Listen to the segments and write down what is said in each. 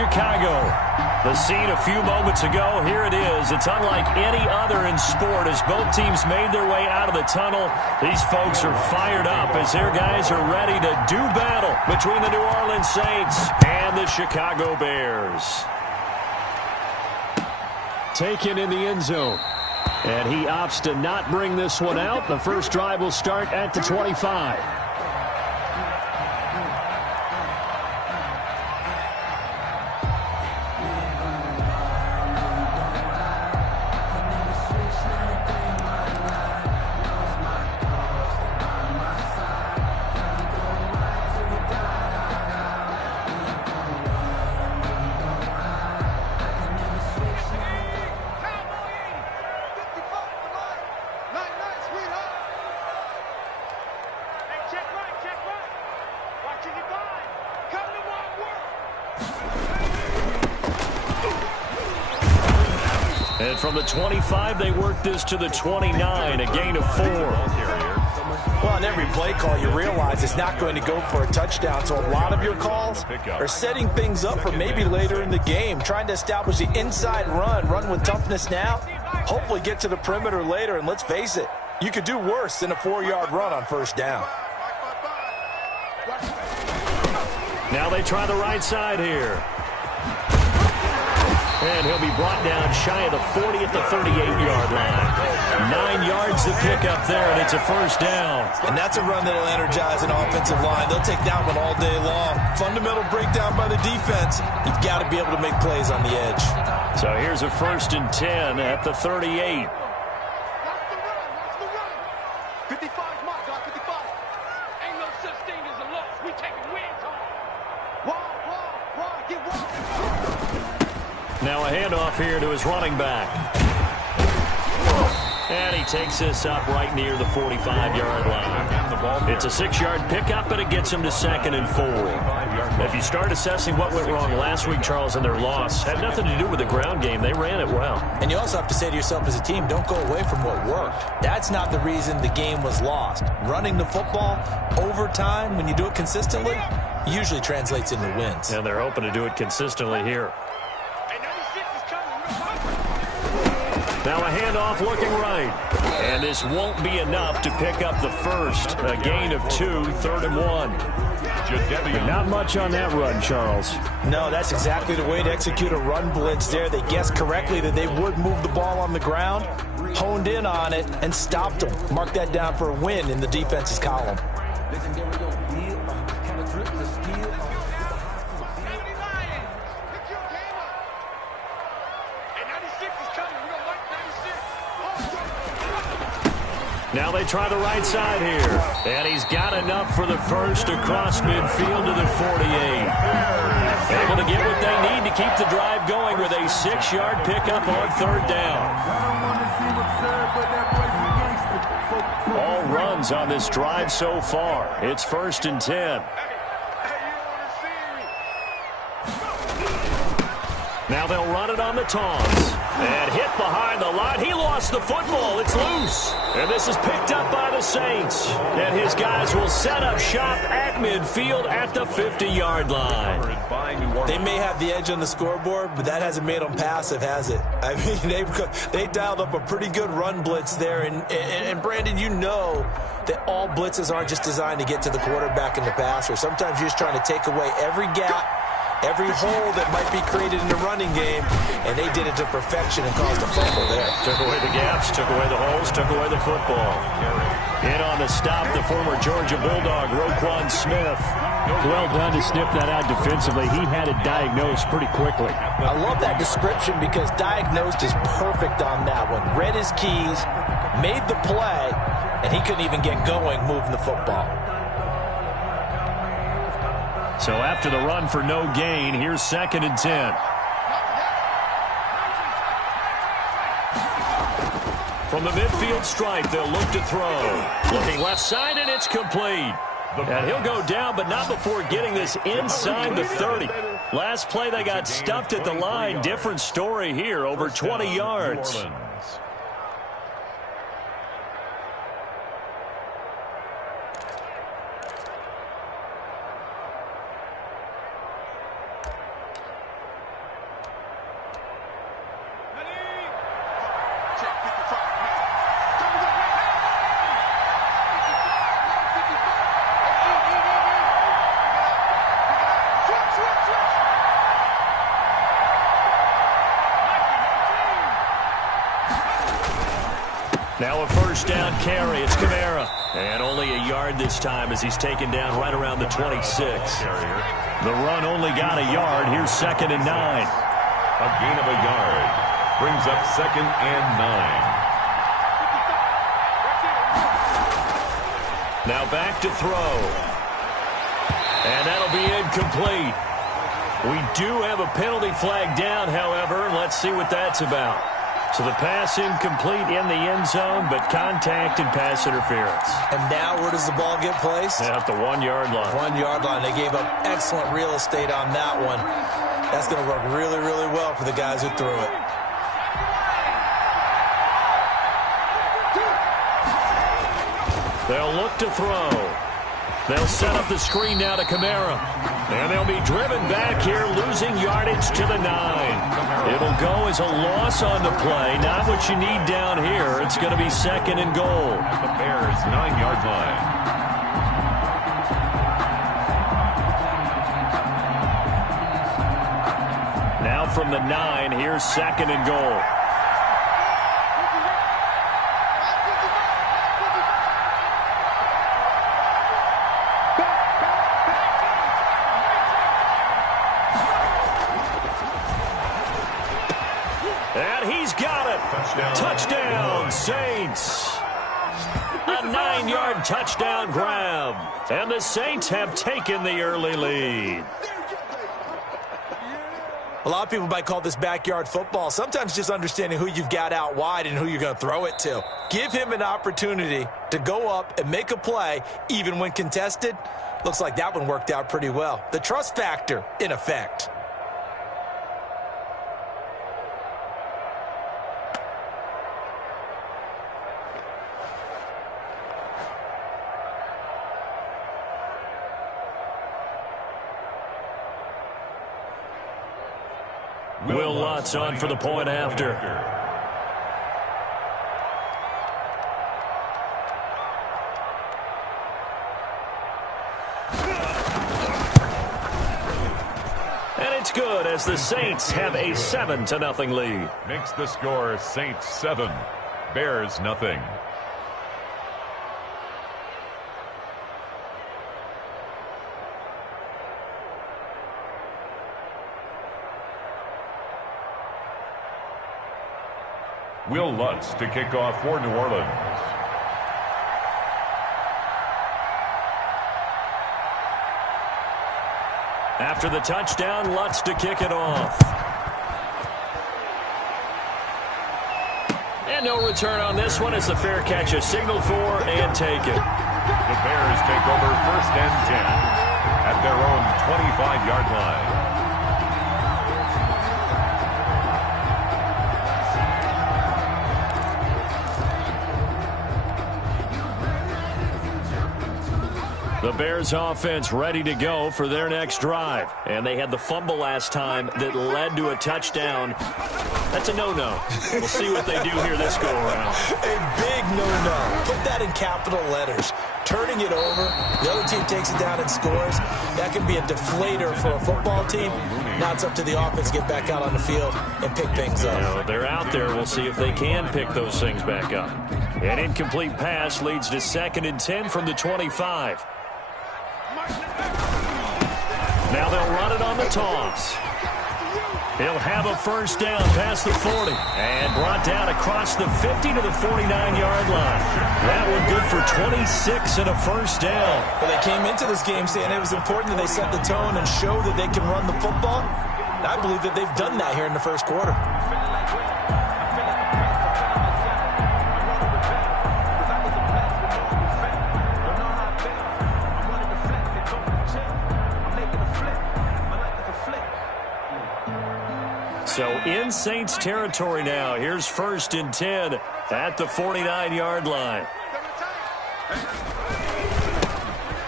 Chicago. The scene a few moments ago, here it is. It's unlike any other in sport as both teams made their way out of the tunnel. These folks are fired up as their guys are ready to do battle between the New Orleans Saints and the Chicago Bears. Taken in the end zone. And he opts to not bring this one out. The first drive will start at the 25. And from the 25, they work this to the 29, a gain of 4. Well, on every play call, you realize it's not going to go for a touchdown, so a lot of your calls are setting things up for maybe later in the game, trying to establish the inside run with toughness now, hopefully get to the perimeter later, and let's face it, you could do worse than a 4-yard run on first down. Now they try the right side here. And he'll be brought down shy of the 40 at the 38-yard line. 9 yards to pick up there, and it's a first down. And that's a run that will energize an offensive line. They'll take that one all day long. Fundamental breakdown by the defense. You've got to be able to make plays on the edge. So here's a 1st and 10 at the 38. Now a handoff here to his running back. And he takes this up right near the 45-yard line. It's a 6-yard pickup, and it gets him to 2nd and 4. If you start assessing what went wrong last week, Charles, in their loss, had nothing to do with the ground game. They ran it well. And you also have to say to yourself as a team, don't go away from what worked. That's not the reason the game was lost. Running the football over time, when you do it consistently, usually translates into wins. And they're hoping to do it consistently here. Now a handoff looking right. And this won't be enough to pick up the first. A gain of 2, 3rd and 1. But not much on that run, Charles. No, that's exactly the way to execute a run blitz there. They guessed correctly that they would move the ball on the ground, honed in on it, and stopped them. Mark that down for a win in the defense's column. Now they try the right side here. And he's got enough for the first across midfield to the 48. Able to get what they need to keep the drive going with a 6-yard pickup on 3rd down. All runs on this drive so far. It's 1st and 10. Now they'll run it on the taunts. And hit behind the line. He lost the football. It's loose. And this is picked up by the Saints. And his guys will set up shop at midfield at the 50-yard line. They may have the edge on the scoreboard, but that hasn't made them passive, has it? I mean, they dialed up a pretty good run blitz there. And Brandon, you know that all blitzes aren't just designed to get to the quarterback in the passer. Sometimes you're just trying to take away every gap, every hole that might be created in the running game, and they did it to perfection and caused a fumble there. Took away the gaps, took away the holes, took away the football. In on the stop, the former Georgia Bulldog, Roquan Smith. Well done to sniff that out defensively. He had it diagnosed pretty quickly. I love that description because diagnosed is perfect on that one. Read his keys, made the play, and he couldn't even get going moving the football. So after the run for no gain, here's 2nd and 10. From the midfield stripe, they'll look to throw. Looking left side, and it's complete. And he'll go down, but not before getting this inside the 30. Last play, they got stuffed at the line. Different story here, over 20 yards. Now a first down carry. It's Kamara. And only a yard this time as he's taken down right around the 26. The run only got a yard. Here's 2nd and 9. A gain of a yard brings up 2nd and 9. Now back to throw. And that'll be incomplete. We do have a penalty flag down, however, and let's see what that's about. So the pass incomplete in the end zone, but contact and pass interference. And now where does the ball get placed? At the 1-yard line. 1-yard line. They gave up excellent real estate on that one. That's going to work really, really well for the guys who threw it. They'll look to throw. They'll set up the screen now to Kamara. And they'll be driven back here, losing yardage to the 9. It'll go as a loss on the play. Not what you need down here. It's going to be 2nd and goal. At the Bears' 9-yard line. Now from the 9, here's 2nd and goal. Touchdown, Saints. A 9-yard touchdown grab. And the Saints have taken the early lead. A lot of people might call this backyard football. Sometimes just understanding who you've got out wide and who you're going to throw it to. Give him an opportunity to go up and make a play, even when contested. Looks like that one worked out pretty well. The trust factor in effect. Will Lutz on for the point after. And it's good as the Saints have a 7-0 lead. Makes the score Saints 7, Bears nothing. Will Lutz to kick off for New Orleans. After the touchdown, Lutz to kick it off. And no return on this one. It's a fair catch, a signal for, and take it. The Bears take over 1st and 10 at their own 25-yard line. The Bears offense ready to go for their next drive. And they had the fumble last time that led to a touchdown. That's a no-no. We'll see what they do here this go-around. A big no-no. Put that in capital letters. Turning it over, the other team takes it down and scores. That can be a deflator for a football team. Now it's up to the offense to get back out on the field and pick things up. You know, they're out there. We'll see if they can pick those things back up. An incomplete pass leads to 2nd and 10 from the 25. Now they'll run it on the toss. He'll have a first down past the 40 and brought down across the 50 to the 49-yard line. That one good for 26 and a first down. Well, they came into this game saying it was important that they set the tone and show that they can run the football. And I believe that they've done that here in the first quarter. So in Saints territory now. Here's 1st and 10 at the 49-yard line.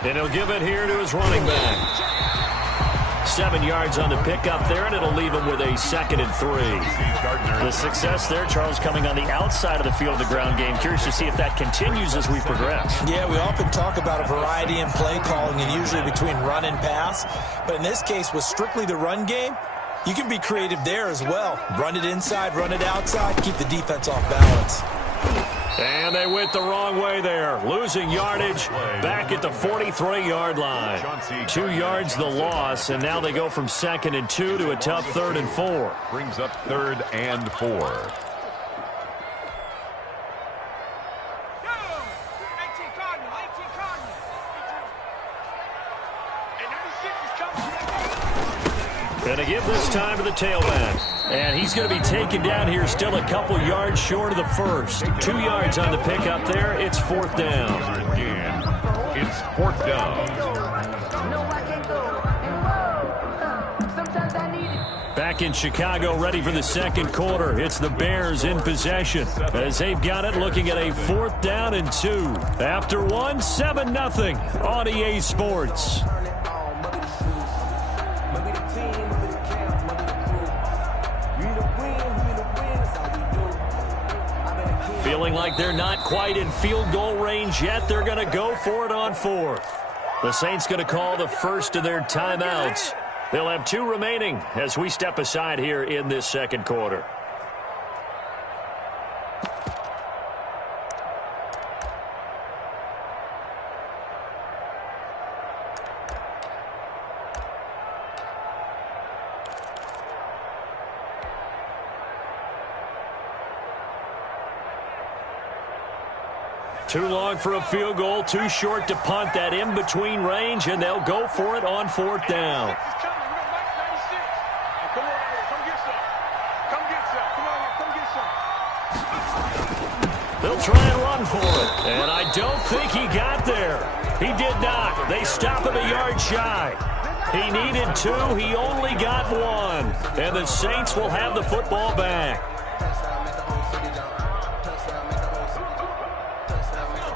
And he'll give it here to his running back. 7 yards on the pickup there, and it'll leave him with a 2nd and 3. The success there, Charles, coming on the outside of the field of the ground game. Curious to see if that continues as we progress. Yeah, we often talk about a variety in play calling and usually between run and pass. But in this case, with strictly the run game, you can be creative there as well. Run it inside, run it outside, keep the defense off balance. And they went the wrong way there, losing yardage back at the 43-yard line. 2 yards the loss, and now they go from 2nd and 2 to a tough 3rd and 4. Brings up 3rd and 4. Going to give this time to the tailback. And he's going to be taken down here still a couple yards short of the first. 2 yards on the pickup there. It's 4th down. Again, it's 4th down. Back in Chicago, ready for the 2nd quarter. It's the Bears in possession as they've got it, looking at a 4th down and 2. After 1, 7-0 on EA Sports. Feeling like they're not quite in field goal range yet. They're going to go for it on 4th. The Saints going to call the first of their timeouts. They'll have 2 remaining as we step aside here in this 2nd quarter. Too long for a field goal, too short to punt that in-between range, and they'll go for it on 4th down. They'll try and run for it, and I don't think he got there. He did not. They stop him a yard shy. He needed 2. He only got 1, and the Saints will have the football back.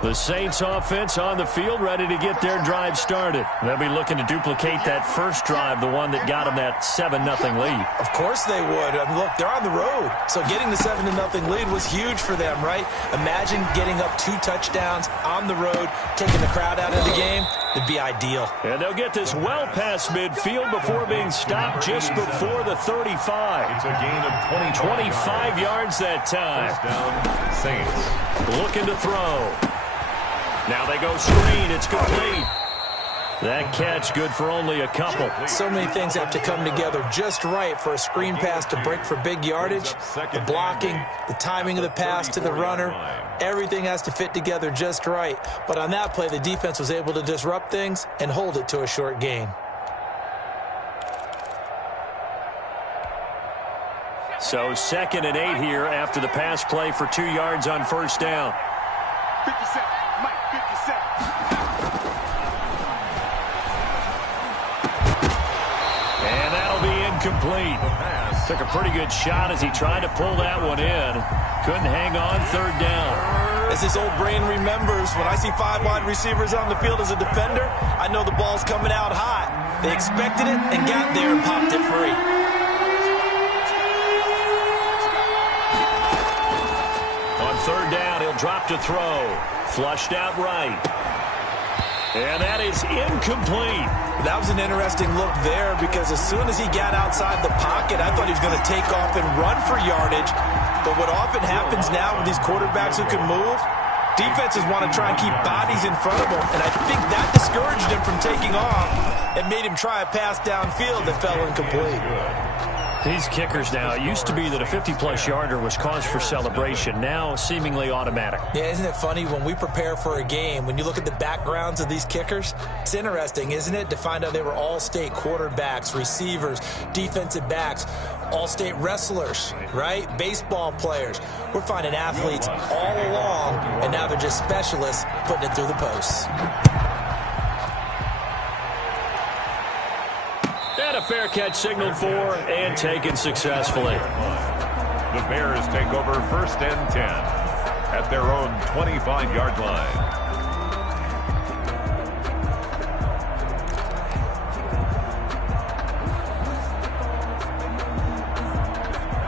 The Saints offense on the field, ready to get their drive started. They'll be looking to duplicate that first drive, the one that got them that 7-0 lead. Of course they would. I mean, look, they're on the road. So getting the 7-0 lead was huge for them, right? Imagine getting up 2 touchdowns on the road, taking the crowd out of the game. It'd be ideal. And they'll get this well past midfield before being stopped just before the 35. It's a gain of 25 yards that time. First down, Saints. Looking to throw. Now they go screen. It's complete. That catch good for only a couple. So many things have to come together just right for a screen pass to break for big yardage. The blocking, the timing of the pass to the runner, everything has to fit together just right. But on that play, the defense was able to disrupt things and hold it to a short gain. So 2nd and 8 here after the pass play for 2 yards on first down. 57, Mike, 57. And that'll be incomplete. Took a pretty good shot as he tried to pull that one in. Couldn't hang on 3rd down. As his old brain remembers, when I see 5 wide receivers on the field as a defender, I know the ball's coming out hot. They expected it and got there and popped it free. On 3rd down, he'll drop to throw. Flushed out right. And that is incomplete. That was an interesting look there because as soon as he got outside the pocket, I thought he was going to take off and run for yardage. But what often happens now with these quarterbacks who can move, defenses want to try and keep bodies in front of them. And I think that discouraged him from taking off and made him try a pass downfield that fell incomplete. These kickers now, it used to be that a 50-plus yarder was cause for celebration. Now, seemingly automatic. Yeah, isn't it funny when we prepare for a game, when you look at the backgrounds of these kickers, it's interesting, isn't it, to find out they were all-state quarterbacks, receivers, defensive backs, all-state wrestlers, right? Baseball players. We're finding athletes all along, and now they're just specialists putting it through the posts. And a fair catch signaled for and taken successfully. The Bears take over 1st and 10 at their own 25-yard line.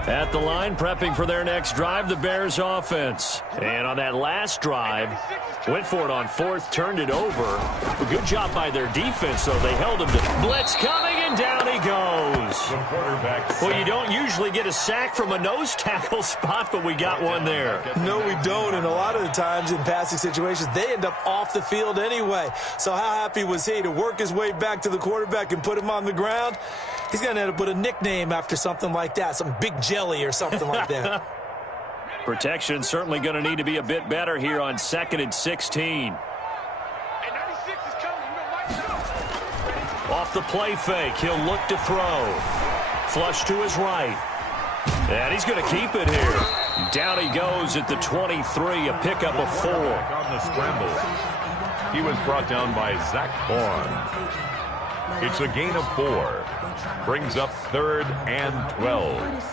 At the line, prepping for their next drive, the Bears offense. And on that last drive, went for it on 4th, turned it over. A good job by their defense, though. They held him to blitz coming in. And down he goes. The quarterback. Well, you don't usually get a sack from a nose tackle spot, but we got one there. No, we don't. And a lot of the times in passing situations, they end up off the field anyway. So how happy was he to work his way back to the quarterback and put him on the ground? He's going to end up with a nickname after something like that, some Big Jelly or something like that. Protection certainly going to need to be a bit better here on 2nd and 16. Off the play fake, he'll look to throw. Flush to his right. And he's going to keep it here. Down he goes at the 23, a pickup of 4. On the scramble. He was brought down by Zach Bourne. It's a gain of 4. Brings up 3rd and 12.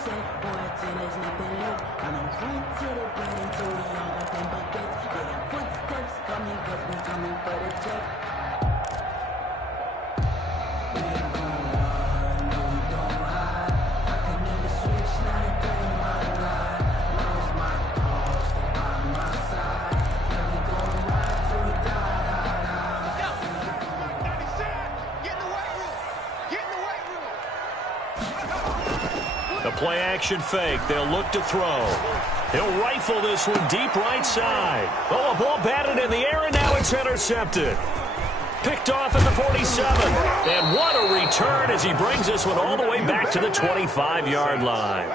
The play action fake. They'll look to throw. He'll rifle this one deep right side. Oh, a ball batted in the air, and now it's intercepted. Picked off at the 47. And what a return as he brings this one all the way back to the 25-yard line.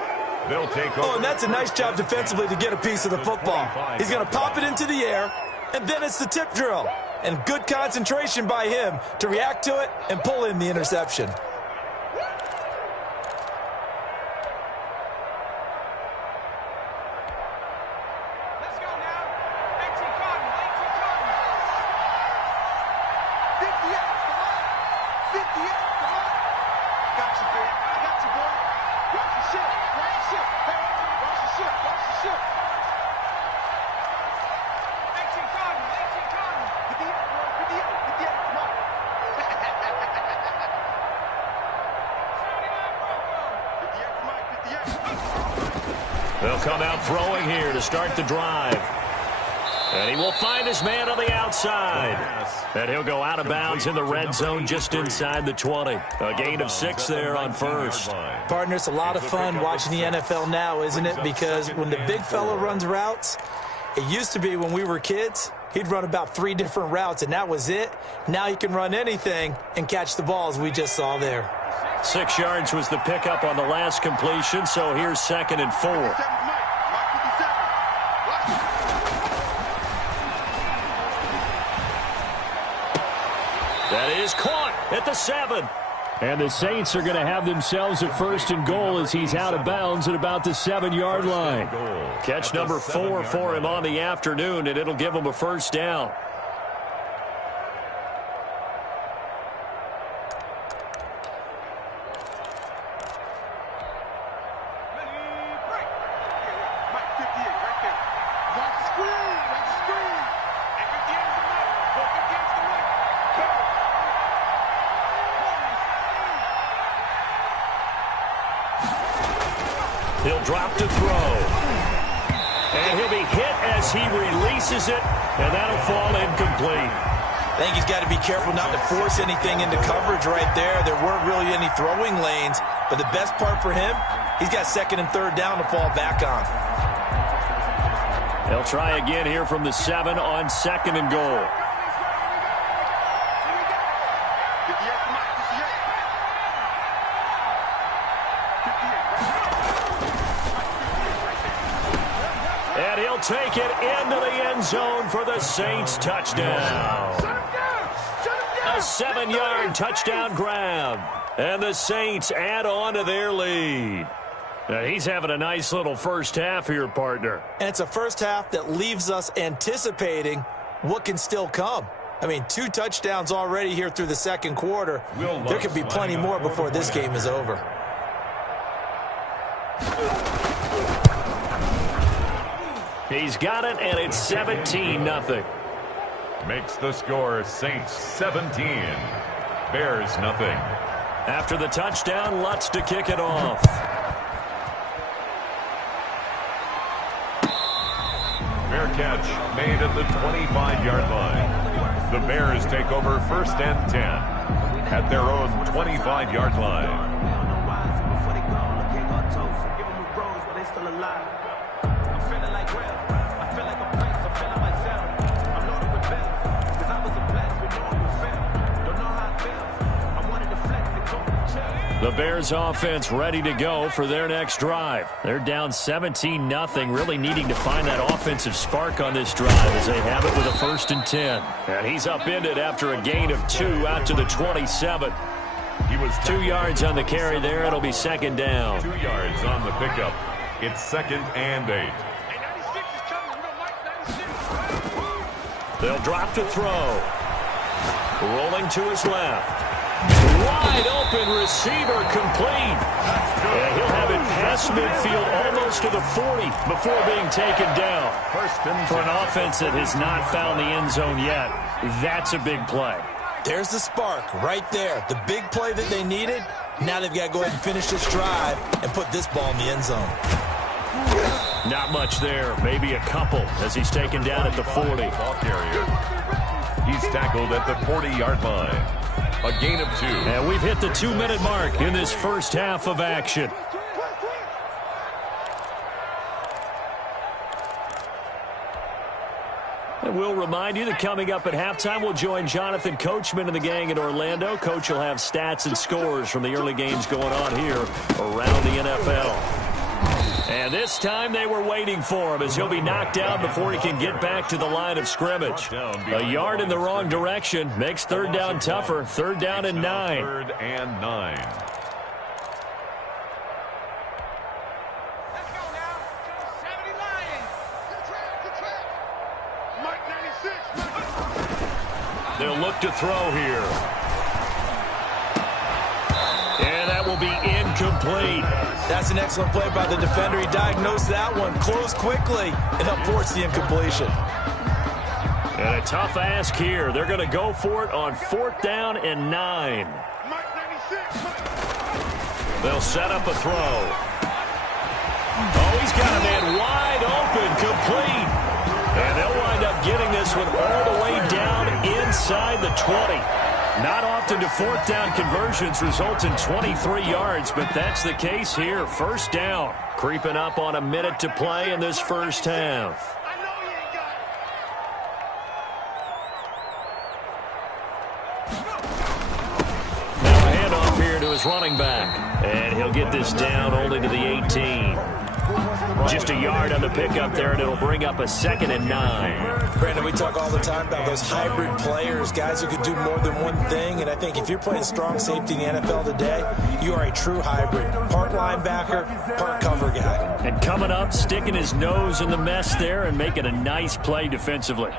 They'll take over. Oh, and that's a nice job defensively to get a piece of the football. He's going to pop it into the air, and then it's the tip drill. And good concentration by him to react to it and pull in the interception. They'll come out throwing here to start the drive. And he will find his man on the outside. And he'll go out of bounds in the red zone just inside the 20. A gain of 6 there on first. Partner, it's a lot of fun watching the NFL now, isn't it? Because when the big fella runs routes, it used to be when we were kids, he'd run about 3 different routes, and that was it. Now he can run anything and catch the balls we just saw there. 6 yards was the pickup on the last completion, so here's 2nd and 4. That is caught at the 7. And the Saints are going to have themselves a 1st and goal as he's out of bounds at about the 7-yard line. Catch number 4 for him on the afternoon, and it'll give him a 1st down. He'll drop to throw. And he'll be hit as he releases it, and that'll fall incomplete. I think he's got to be careful not to force anything into coverage right there. There weren't really any throwing lanes, but the best part for him, he's got 2nd and 3rd down to fall back on. They'll try again here from the 7 on 2nd and goal. And he'll take it into the end zone for the Saints touchdown. A 7-yard touchdown grab. And the Saints add on to their lead. Now, he's having a nice little first half here, partner. And it's a first half that leaves us anticipating what can still come. I mean, 2 touchdowns already here through the 2nd quarter. There could be plenty more before this game is over. He's got it, and it's 17-0. Makes the score Saints 17. Bears nothing. After the touchdown, Lutz to kick it off. Fair catch made at the 25-yard line. The Bears take over 1st and 10 at their own 25-yard line. The Bears offense ready to go for their next drive. They're down 17-0, really needing to find that offensive spark on this drive as they have it with a 1st and 10. And he's upended after a gain of 2 out to the 27. He was 2 yards on the carry there. It'll be 2nd down. 2 yards on the pickup. It's 2nd and 8. They'll drop to throw. Rolling to his left. Wide open receiver complete. And he'll have it past midfield almost to the 40 before being taken down. For an offense that has not found the end zone yet, that's a big play. There's the spark right there. The big play that they needed. Now they've got to go ahead and finish this drive and put this ball in the end zone. Not much there. Maybe a couple as he's taken down at the 40. Ball carrier. He's tackled at the 40-yard line. A gain of 2. And we've hit the 2-minute mark in this first half of action. And we'll remind you that coming up at halftime, we'll join Jonathan Coachman and the gang in Orlando. Coach will have stats and scores from the early games going on here around the NFL. And this time they were waiting for him as he'll be knocked down before he can get back to the line of scrimmage. A yard in the wrong direction makes 3rd down tougher. 3rd down and 9. 3rd and 9. Let's go now. 70 Lions. Good track. Mike 96. They'll look to throw here. And that will be incomplete. That's an excellent play by the defender. He diagnosed that one, closed quickly, and helped force the incompletion. And a tough ask here. They're going to go for it on 4th down and 9. Mike 96. They'll set up a throw. Oh, he's got a man wide open, complete. And they'll wind up getting this one all the way down inside the 20. Not often do 4th down conversions result in 23 yards, but that's the case here. 1st down, creeping up on a minute to play in this first half. I know you ain't got it. Now a handoff here to his running back, and he'll get this down only to the 18. Just a yard on the pickup there, and it'll bring up a 2nd and 9. Brandon, we talk all the time about those hybrid players, guys who can do more than one thing. And I think if you're playing strong safety in the NFL today, you are a true hybrid. Part linebacker, part cover guy. And coming up, sticking his nose in the mess there and making a nice play defensively.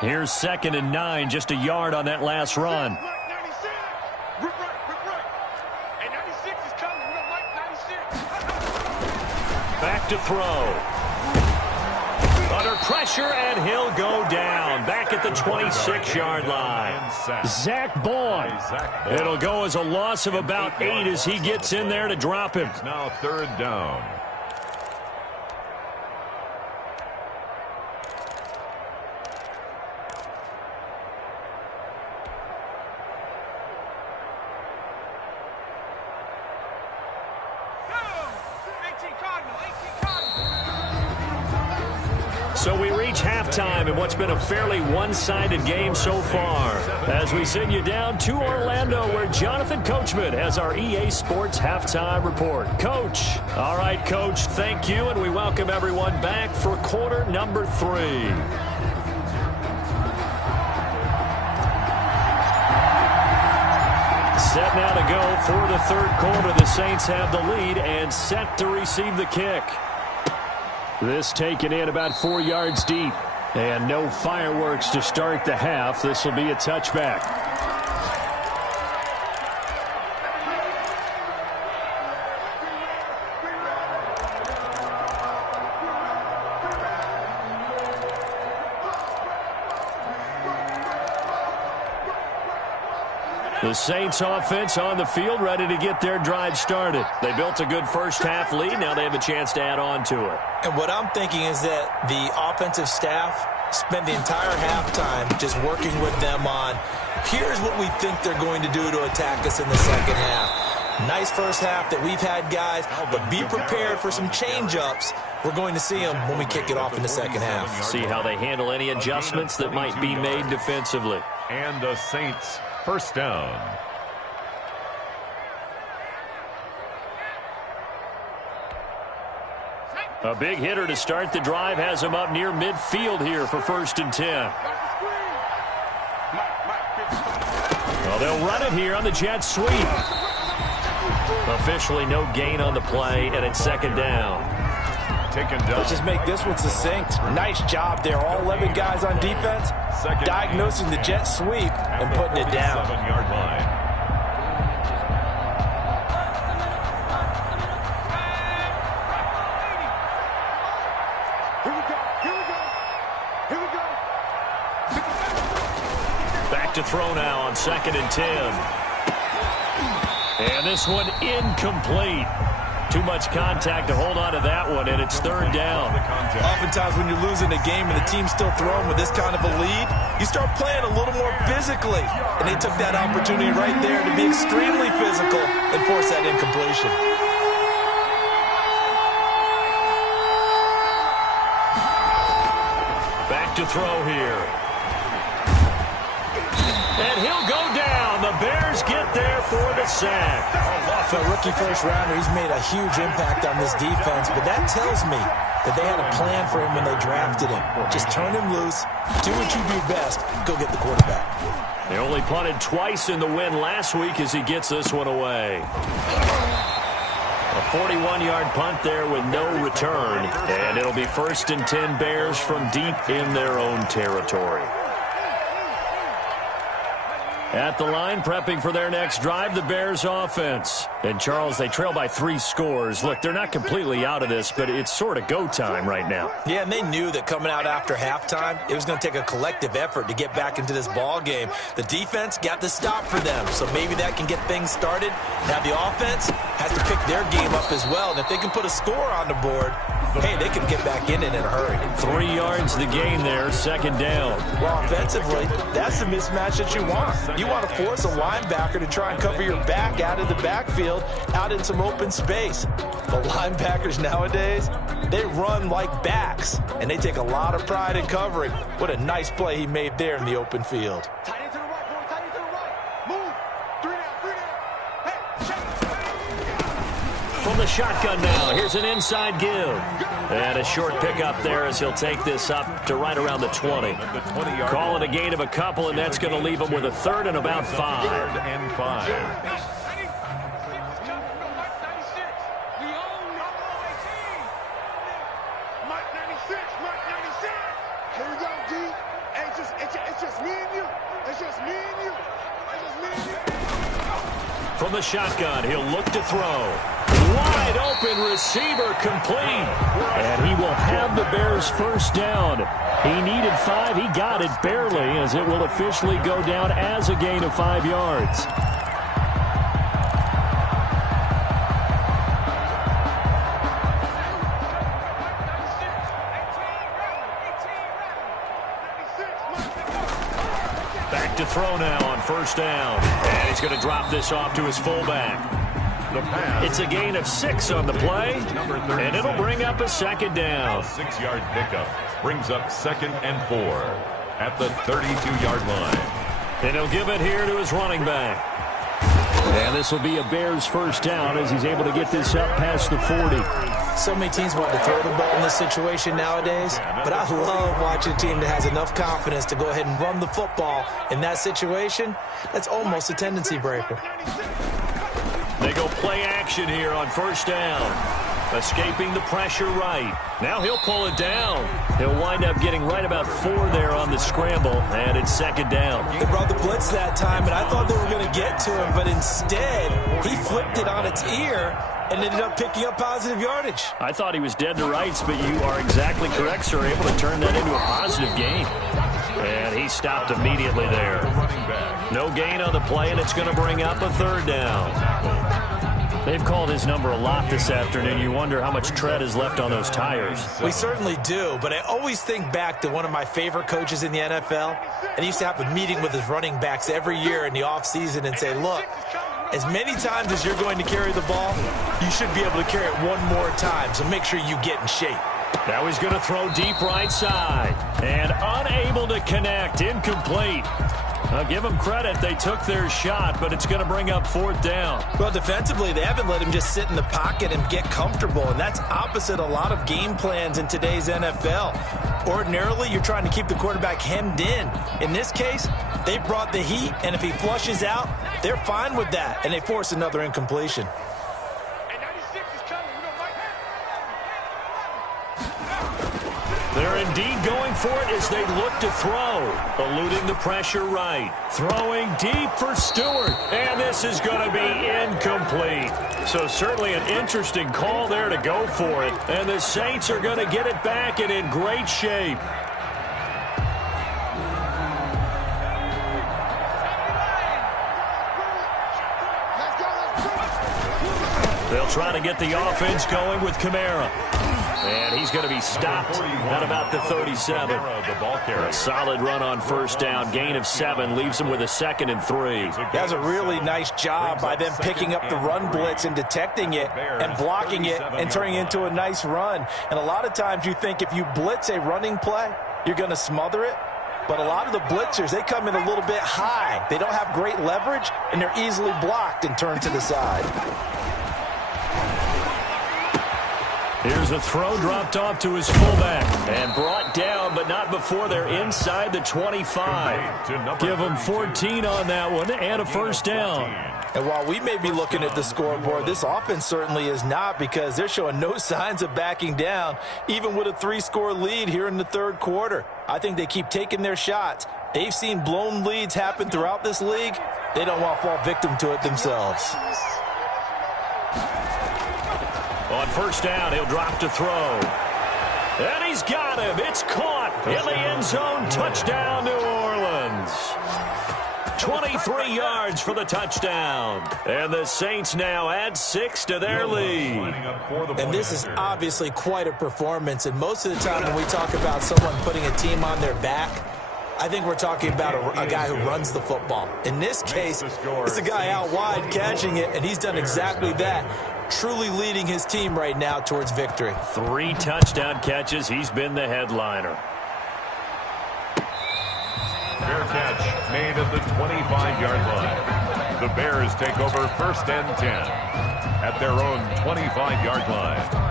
Here's 2nd and 9, just a yard on that last run. Mike 96. Rip right. And 96 is coming. We got Mike 96. Back to throw. Under pressure, and he'll go down. Back at the 26-yard line. Zach Bourne. It'll go as a loss of about 8 as he gets in there to drop him. It's now 3rd down. So we reach halftime in what's been a fairly one-sided game so far. As we send you down to Orlando, where Jonathan Coachman has our EA Sports Halftime Report. Coach. All right, Coach, thank you, and we welcome everyone back for quarter number 3. Set now to go for the 3rd quarter. The Saints have the lead and set to receive the kick. This taken in about 4 yards deep. And no fireworks to start the half. This will be a touchback. The Saints offense on the field, ready to get their drive started. They built a good first half lead. Now they have a chance to add on to it. And what I'm thinking is that the offensive staff spend the entire halftime just working with them on, here's what we think they're going to do to attack us in the second half. Nice first half that we've had, guys, but be prepared for some change-ups. We're going to see them when we kick it off in the second half. See how they handle any adjustments that might be made defensively. And the Saints, first down. A big hitter to start the drive has him up near midfield here for 1st and 10. Well, they'll run it here on the jet sweep. Officially no gain on the play, and it's 2nd down. Taken down. Let's just make this one succinct. Nice job there. All 11 guys on defense diagnosing the jet sweep and putting it down. 7-yard line. Back to throw now on 2nd and 10. And this one incomplete. Too much contact to hold on to that one, and it's 3rd down. Oftentimes when you're losing a game and the team's still throwing with this kind of a lead, you start playing a little more physically. And they took that opportunity right there to be extremely physical and force that incompletion. Back to throw here. And he'll go down. The Bears get there for the sack. For a rookie first-rounder, he's made a huge impact on this defense, but that tells me that they had a plan for him when they drafted him. Just turn him loose, do what you do best, go get the quarterback. They only punted twice in the win last week as he gets this one away. A 41-yard punt there with no return, and it'll be 1st and 10 Bears from deep in their own territory. At the line, prepping for their next drive, the Bears offense. And, Charles, they trail by 3 scores. Look, they're not completely out of this, but it's sort of go time right now. Yeah, and they knew that coming out after halftime, it was going to take a collective effort to get back into this ball game. The defense got the stop for them, so maybe that can get things started. Now the offense has to pick their game up as well, and if they can put a score on the board, hey, they can get back in it in a hurry. 3 yards the gain there, 2nd down. Well, offensively, that's the mismatch that you want. You want to force a linebacker to try and cover your back out of the backfield, out in some open space. The linebackers nowadays, they run like backs, and they take a lot of pride in covering. What a nice play he made there in the open field. From the shotgun now, here's an inside give. And a short pickup there as he'll take this up to right around the 20. Call it a gain of a couple, and that's going to leave him with a 3rd and about 5. 3rd and 5. From the shotgun, he'll look to throw. Wide open receiver complete. And he will have the Bears' 1st down. He needed 5. He got it barely, as it will officially go down as a gain of 5 yards. Back to throw now on 1st down. And he's going to drop this off to his fullback. It's a gain of 6 on the play, and it'll bring up a 2nd down. 6-yard pickup brings up 2nd and 4 at the 32-yard line. And he'll give it here to his running back. And this will be a Bears 1st down as he's able to get this up past the 40. So many teams want to throw the ball in this situation nowadays, but I love watching a team that has enough confidence to go ahead and run the football in that situation. That's almost a tendency breaker. They go play action here on 1st down. Escaping the pressure right. Now he'll pull it down. He'll wind up getting right about 4 there on the scramble, and it's 2nd down. They brought the blitz that time, and I thought they were going to get to him, but instead he flipped it on its ear and ended up picking up positive yardage. I thought he was dead to rights, but you are exactly correct, sir. Able to turn that into a positive gain. And he stopped immediately there. No gain on the play, and it's going to bring up a 3rd down. They've called his number a lot this afternoon. You wonder how much tread is left on those tires. We certainly do, but I always think back to one of my favorite coaches in the NFL, and he used to have a meeting with his running backs every year in the offseason and say, look, as many times as you're going to carry the ball, you should be able to carry it one more time, so make sure you get in shape. Now he's going to throw deep right side, and unable to connect, incomplete. I'll give them credit. They took their shot, but it's going to bring up 4th down. Well, defensively, they haven't let him just sit in the pocket and get comfortable, and that's opposite a lot of game plans in today's NFL. Ordinarily, you're trying to keep the quarterback hemmed in. In this case, they brought the heat, and if he flushes out, they're fine with that, and they force another incompletion. They're indeed going for it as they look to throw. Eluding the pressure right. Throwing deep for Stewart. And this is going to be incomplete. So certainly an interesting call there to go for it. And the Saints are going to get it back and in great shape. They'll try to get the offense going with Kamara. And he's going to be stopped at about the 37. A solid run on 1st down. Gain of 7 leaves him with a 2nd and 3. That's a really nice job by them picking up the run blitz and detecting it and blocking it and turning it into a nice run. And a lot of times you think if you blitz a running play, you're going to smother it. But a lot of the blitzers, they come in a little bit high. They don't have great leverage, and they're easily blocked and turned to the side. Here's a throw dropped off to his fullback and brought down, but not before they're inside the 25. Give them 14 on that one and a 1st down. And while we may be looking at the scoreboard, this offense certainly is not, because they're showing no signs of backing down, even with a 3-score lead here in the 3rd quarter. I think they keep taking their shots. They've seen blown leads happen throughout this league. They don't want to fall victim to it themselves. On 1st down, he'll drop to throw. And he's got him. It's caught in the end zone. Touchdown, New Orleans. 23 yards for the touchdown. And the Saints now add 6 to their lead. And this is obviously quite a performance. And most of the time when we talk about someone putting a team on their back, I think we're talking about a guy who runs the football. In this case, it's a guy out wide catching it, and he's done exactly that. Truly leading his team right now towards victory. 3 touchdown catches. He's been the headliner. Fair catch made at the 25-yard line. The Bears take over 1st and 10 at their own 25-yard line.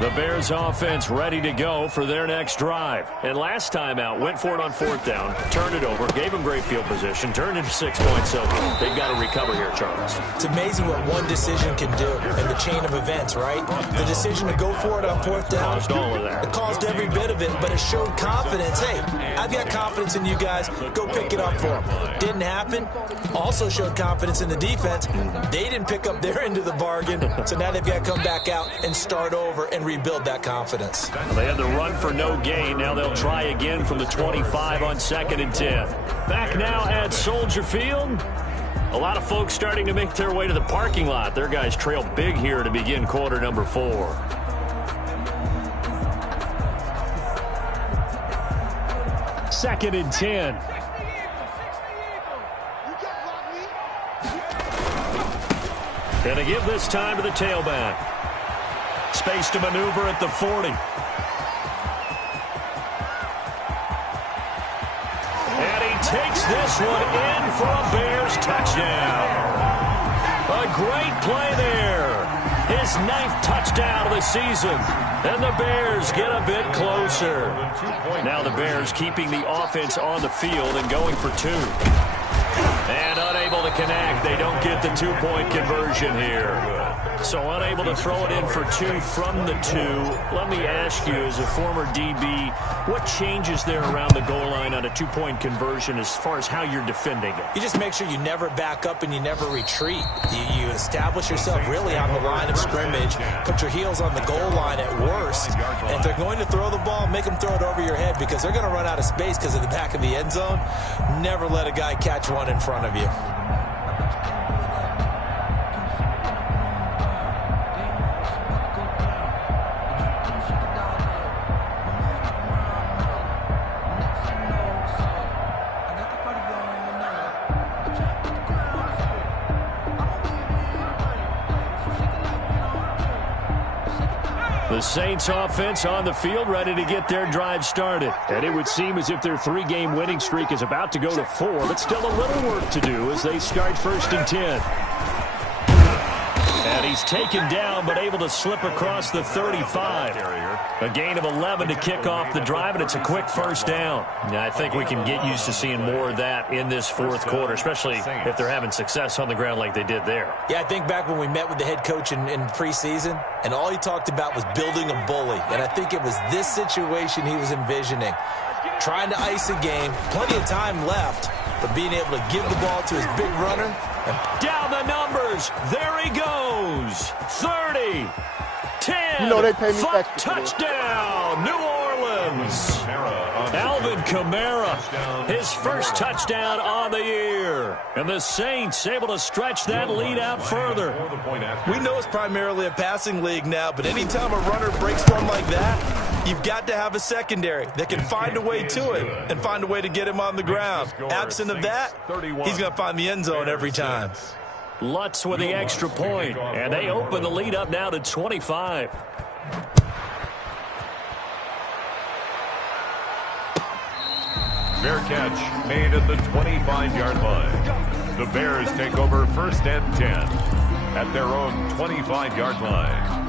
The Bears offense ready to go for their next drive. And last time out, went for it on 4th down, turned it over, gave them great field position, turned into 6 points. So they've got to recover here, Charles. It's amazing what one decision can do in the chain of events, right? The decision to go for it on 4th down. Caused all of that. It caused every bit of it, but it showed confidence. Hey, I've got confidence in you guys. Go pick it up for them. Didn't happen. Also showed confidence in the defense. They didn't pick up their end of the bargain, so now they've got to come back out and start over and rebuild that confidence. They had the run for no gain. Now they'll try again from the 25 on 2nd and 10. Back now at Soldier Field. A lot of folks starting to make their way to the parking lot. Their guys trail big here to begin quarter number 4. Second and 10. Going to give this time to the tailback. Space to maneuver at the 40. And he takes this one in for a Bears touchdown. A great play there. His 9th touchdown of the season. And the Bears get a bit closer. Now the Bears keeping the offense on the field and going for 2. And unable to connect. They don't get the 2-point conversion here. So unable to throw it in for 2 from the 2. Let me ask you, as a former DB, what changes there around the goal line on a 2-point conversion as far as how you're defending it? You just make sure you never back up and you never retreat. You establish yourself really on the line of scrimmage, put your heels on the goal line at worst, and if they're going to throw the ball, make them throw it over your head because they're going to run out of space because of the back of the end zone. Never let a guy catch one in front of you. The Saints offense on the field, ready to get their drive started. And it would seem as if their 3-game winning streak is about to go to 4, but still a little work to do as they start 1st and 10. And he's taken down, but able to slip across the 35. A gain of 11 to kick off the drive, and it's a quick 1st down. I think we can get used to seeing more of that in this 4th quarter, especially if they're having success on the ground like they did there. Yeah, I think back when we met with the head coach in preseason, and all he talked about was building a bully. And I think it was this situation he was envisioning. Trying to ice a game, plenty of time left, but being able to give the ball to his big runner. Down the numbers. There he goes. 30, 10, You know they pay me extra. touchdown, New Orleans. Alvin Kamara, his first touchdown on the year. And the Saints able to stretch that lead out further. We know it's primarily a passing league now, but anytime a runner breaks one like that, you've got to have a secondary that can find a way to it and find a way to get him on the ground. Absent of that, he's going to find the end zone every time. Lutz with the extra point, and they open the lead up now to 25. Fair catch made at the 25-yard line. The Bears take over 1st and 10 at their own 25-yard line.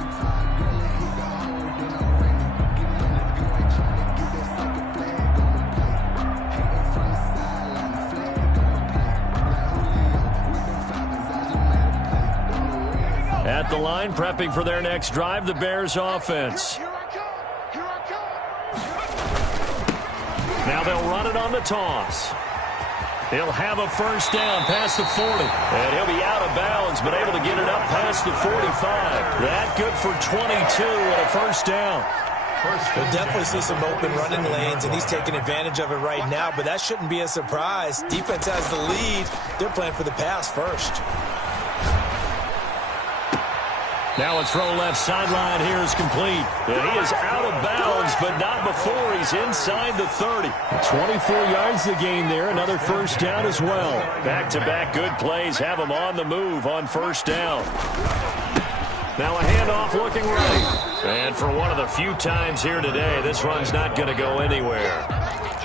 At the line, prepping for their next drive, the Bears offense. Now they'll run it on the toss. He'll have a 1st down past the 40. And he'll be out of bounds, but able to get it up past the 45. That good for 22 and a 1st down. We'll definitely see some open running lanes, and he's taking advantage of it right now, but that shouldn't be a surprise. Defense has the lead. They're playing for the pass first. Now a throw left sideline here is complete. And he is out of bounds, but not before he's inside the 30. 24 yards the gain there. Another 1st down as well. Back-to-back good plays have him on the move on 1st down. Now a handoff looking right. And for one of the few times here today, this run's not going to go anywhere.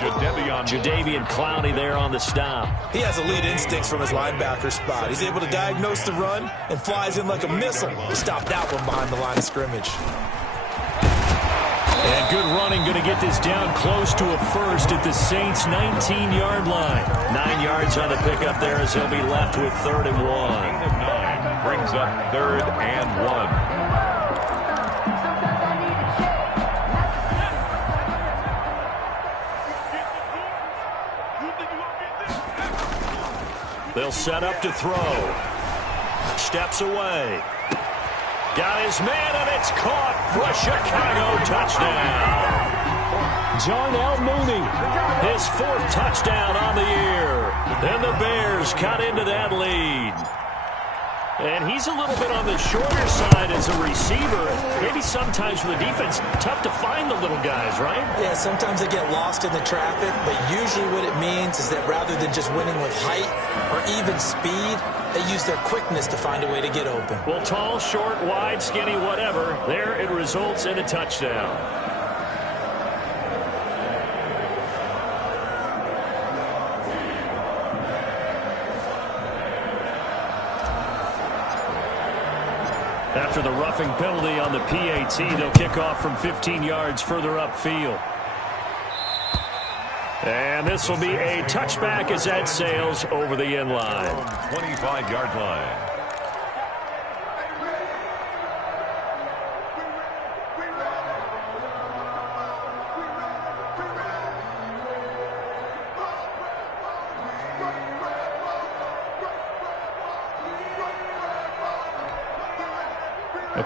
Jadeveon Clowney there on the stop. He has elite instincts from his linebacker spot. He's able to diagnose the run and flies in like a missile to stop that one behind the line of scrimmage. And good running, going to get this down close to a 1st at the Saints' 19-yard line. 9 yards on the pickup there as he'll be left with 3rd and 1. Brings up 3rd and 1. They'll set up to throw. Steps away. Got his man, and it's caught for a Chicago touchdown. Jarnell Mooney, his 4th touchdown on the year. And the Bears cut into that lead. And he's a little bit on the shorter side as a receiver. Maybe sometimes for the defense, tough to find the little guys, right? Yeah, sometimes they get lost in the traffic, but usually what it means is that rather than just winning with height or even speed, they use their quickness to find a way to get open. Well, tall, short, wide, skinny, whatever, there it results in a touchdown. After the roughing penalty on the PAT, they'll kick off from 15 yards further upfield. And this will be a touchback as that sails over the end line. 25-yard line.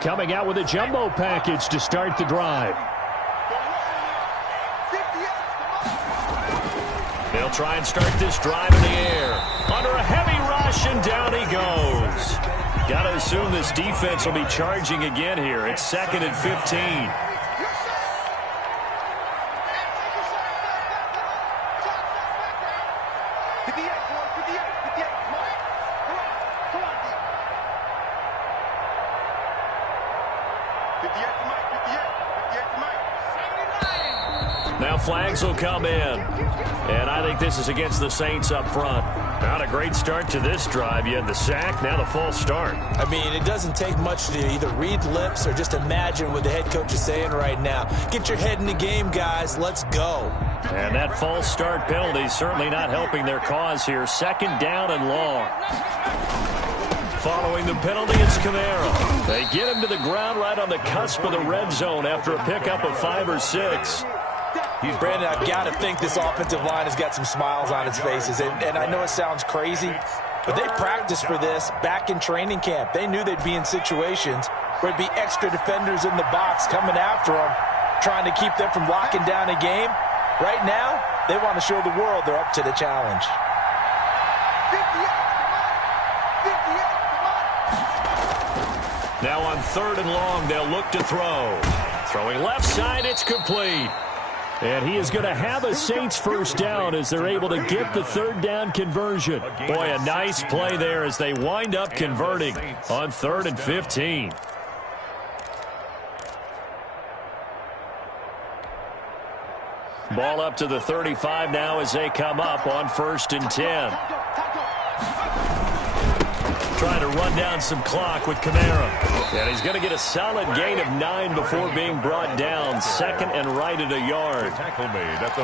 Coming out with a jumbo package to start the drive. They'll try and start this drive in the air. Under a heavy rush, and down he goes. Got to assume this defense will be charging again here. It's 2nd and 15. Now flags will come in. And I think this is against the Saints up front. Not a great start to this drive. You had the sack, now the false start. I mean, it doesn't take much to either read lips or just imagine what the head coach is saying right now. Get your head in the game, guys. Let's go. And that false start penalty certainly not helping their cause here. 2nd down and long. Following the penalty, it's Kamara. They get him to the ground right on the cusp of the red zone after a pickup of 5 or 6. Brandon, I've got to think this offensive line has got some smiles on its faces. And I know it sounds crazy, but they practiced for this back in training camp. They knew they'd be in situations where there'd be extra defenders in the box coming after them, trying to keep them from locking down a game. Right now, they want to show the world they're up to the challenge. Now on 3rd and long, they'll look to throw. Throwing left side, it's complete. And he is going to have a Saints first down as they're able to get the 3rd down conversion. Boy, a nice play there as they wind up converting on 3rd and 15. Ball up to the 35 now as they come up on 1st and 10. Trying to run down some clock with Kamara. And he's going to get a solid gain of 9 before being brought down. 2nd and right at a yard.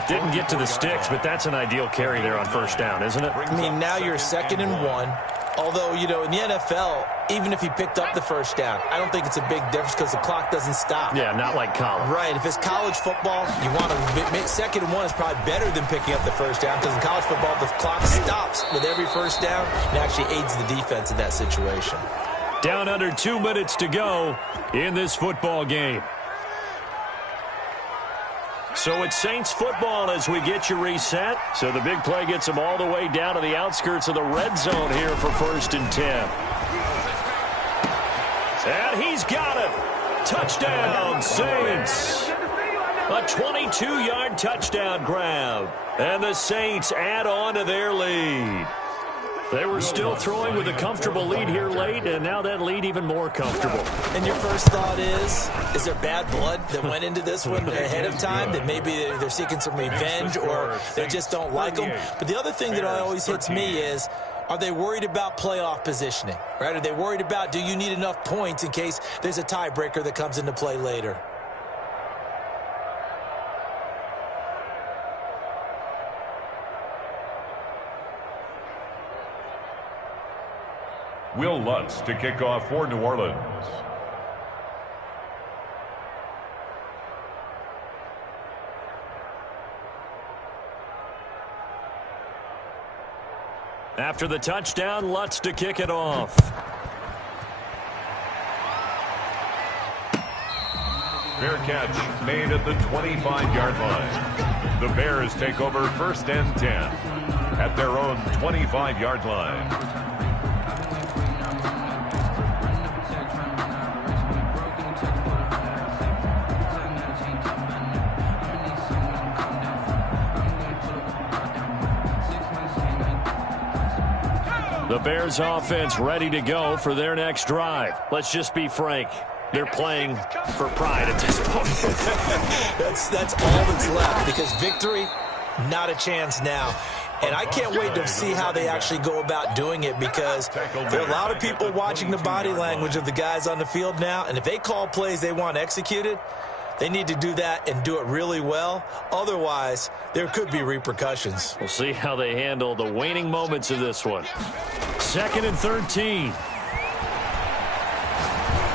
Didn't get to the sticks, but that's an ideal carry there on 1st down, isn't it? I mean, now you're 2nd and 1. Although, you know, in the NFL, even if he picked up the 1st down, I don't think it's a big difference because the clock doesn't stop. Yeah, not like college. Right. If it's college football, you want to 2nd and 1 is probably better than picking up the 1st down because in college football, the clock stops with every 1st down and actually aids the defense in that situation. Down under 2 minutes to go in this football game. So it's Saints football as we get you reset. So the big play gets them all the way down to the outskirts of the red zone here for 1st and 10. And he's got it. Touchdown, Saints. A 22-yard touchdown grab. And the Saints add on to their lead. They were still throwing with a comfortable lead here late, and now that lead even more comfortable. And your first thought is there bad blood that went into this one ahead of time, that maybe they're seeking some revenge or they just don't like them? But the other thing that always hits me is, are they worried about playoff positioning? Right? Are they worried about, do you need enough points in case there's a tiebreaker that comes into play later? Will Lutz to kick off for New Orleans. After the touchdown, Lutz to kick it off. Fair catch made at the 25-yard line. The Bears take over 1st and 10 at their own 25-yard line. The Bears offense ready to go for their next drive. Let's just be frank. They're playing for pride at this point. That's all that's left because victory, not a chance now. And I can't wait to see how they actually go about doing it because there are a lot of people watching the body language of the guys on the field now. And if they call plays they want executed, they need to do that and do it really well. Otherwise, there could be repercussions. We'll see how they handle the waning moments of this one. 2nd and 13.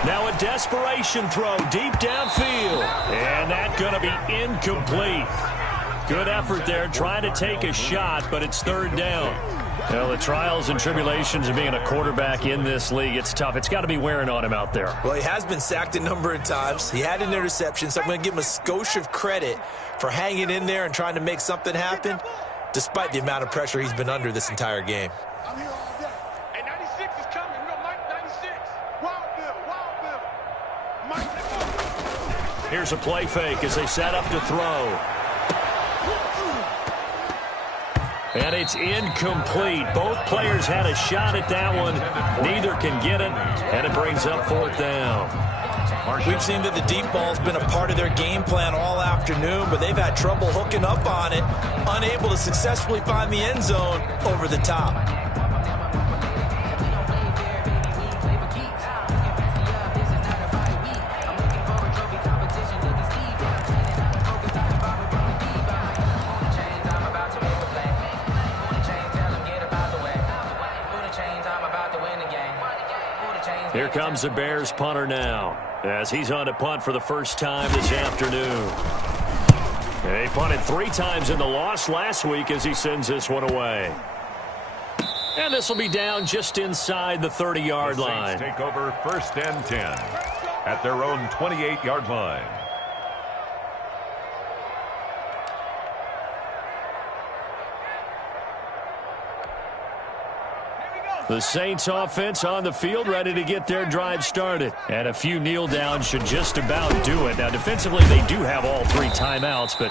Now a desperation throw deep downfield. And that's going to be incomplete. Good effort there trying to take a shot, but it's 3rd down. Well, the trials and tribulations of being a quarterback in this league, it's tough. It's got to be wearing on him out there. Well, he has been sacked a number of times. He had an interception, so I'm going to give him a skosh of credit for hanging in there and trying to make something happen, despite the amount of pressure he's been under this entire game. I'm here all day. Hey, 96 is coming. We go Mike 96. Wild Bill. Mike. Here's a play fake as they set up to throw. And it's incomplete. Both players had a shot at that one. Neither can get it, and it brings up 4th down. We've seen that the deep ball's been a part of their game plan all afternoon, but they've had trouble hooking up on it, unable to successfully find the end zone over the top. Here comes the Bears punter now, as he's on to punt for the first time this afternoon. He punted 3 times in the loss last week as he sends this one away. And this will be down just inside the 30-yard line. Take over 1st and 10 at their own 28-yard line. The Saints offense on the field, ready to get their drive started. And a few kneel downs should just about do it. Now, defensively, they do have all 3 timeouts, but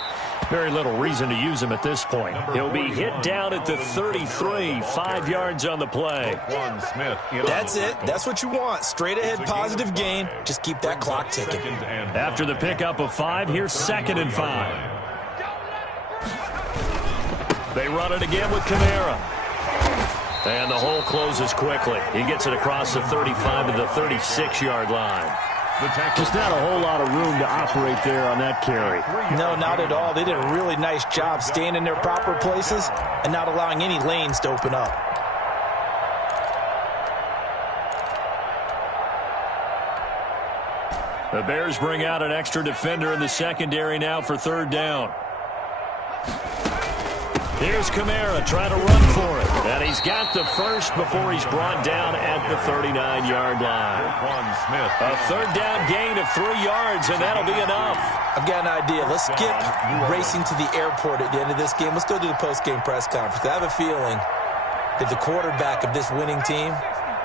very little reason to use them at this point. He'll be hit down at the 33, 5 yards on the play. That's it. That's what you want. Straight ahead positive gain. Just keep that clock ticking. After the pickup of 5, here's 2nd and 5. They run it again with Kamara. And the hole closes quickly. He gets it across the 35 to the 36-yard line. Just not a whole lot of room to operate there on that carry. No, not at all. They did a really nice job staying in their proper places and not allowing any lanes to open up. The Bears bring out an extra defender in the secondary now for 3rd down. Here's Kamara trying to run for it. And he's got the first before he's brought down at the 39-yard line. A 3rd down gain of 3 yards, and that'll be enough. I've got an idea. Let's skip racing to the airport at the end of this game. Let's go to the post-game press conference. I have a feeling that the quarterback of this winning team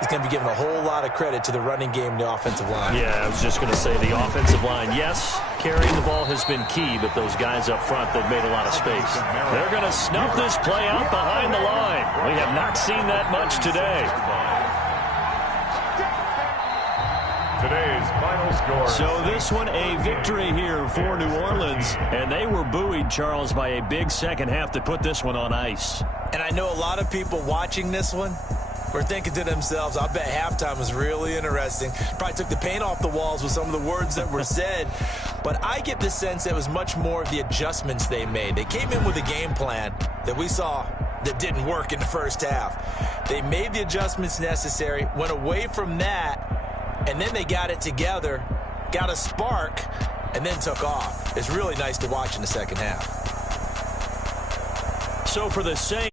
is going to be given a whole lot of credit to the running game and the offensive line. Yeah, I was just going to say the offensive line, yes, carrying the ball has been key, but those guys up front, they've made a lot of space. They're going to snuff this play out behind the line. We have not seen that much today. Today's final score. So this one, a victory here for New Orleans, and they were buoyed, Charles, by a big second half to put this one on ice. And I know a lot of people watching this one were thinking to themselves, I bet halftime was really interesting. Probably took the paint off the walls with some of the words that were said. But I get the sense it was much more of the adjustments they made. They came in with a game plan that we saw that didn't work in the first half. They made the adjustments necessary, went away from that, and then they got it together, got a spark, and then took off. It's really nice to watch in the second half. So for the Saints,